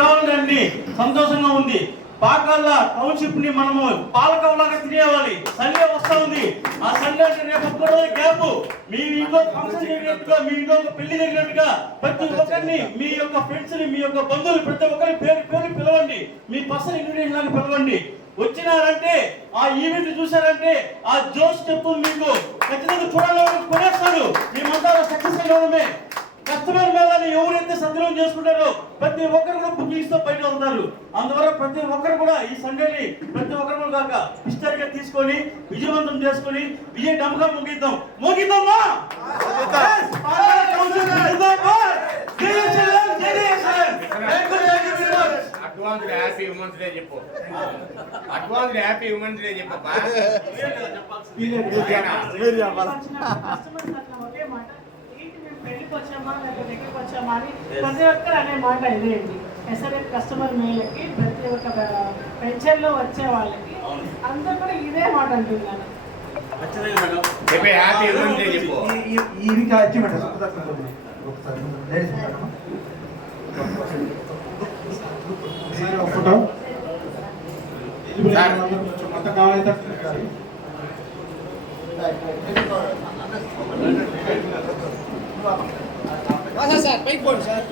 కావాలండి సంతోషంగా ఉంది. పాకాల టౌన్షిప్ ని మనము పాలకవలాగా తినేవాలి. సండే వస్తా ఉంది. ఆ సండే అంటే రేపు ఒక్కరోజు గ్యాప్. మీ ఇంట్లో ఫంక్షన్ జరిగినట్టుగా, మీ ఇంట్లో పెళ్లి జరిగినట్టుగా ప్రతి ఒక్కరిని, మీ యొక్క ఫ్రెండ్స్ ని, మీ యొక్క బంధువులు ప్రతి ఒక్కరిని పేరు పేరు పిలవండి. మీ పర్సనల్ ఇన్విటేషన్ లాగా పిలవండి. వచ్చినారంటే ఆ ఈవెంట్ చూసారంటే ఆ జోష్ స్టెప్ మీకు ఖచ్చితంగా చూడాలని కొనేస్తాడు. మీ మందాలో సక్సెస్ అయినమే. కస్టమర్ మేళని ఎవరైతే సద్వినియోగం చేసుకుంటారో ప్రతి ఒక్కరు కూడా బుకింగ్స్ తో బయట ఉంటారు. అందువల్ల ప్రతి ఒక్కరు కూడా ఈ సండేని ప్రతి ఒక్కరు కాక హిస్టరీగా తీసుకొని విజయవంతం చేసుకొని విజయ డమకా ముగిద్దాం. మోగిద్దామా? అడ్వాన్స్ హ్యాపీ ఉమెన్స్ డే చెప్పు. అడ్వాన్స్ హ్యాపీ ఉమెన్స్ డే చెప్పప్పా. పెళ్లికి వచ్చామా లేకపోతే దగ్గరికి వచ్చామా అని ప్రతి ఒక్కరు అనే మాట ఇదే అండి. ఎస్ఆర్ఎఫ్ కస్టమర్ మేళకి ప్రతి ఒక్క పెన్షన్లో వచ్చే వాళ్ళకి అందరూ కూడా ఇదే మాట అంటున్నాను. హ్యాపీ ఉమెన్స్ డే చెప్పు. ఫోటో మొత్తం కావాలైతే సార్ పైకి పోండి సార్.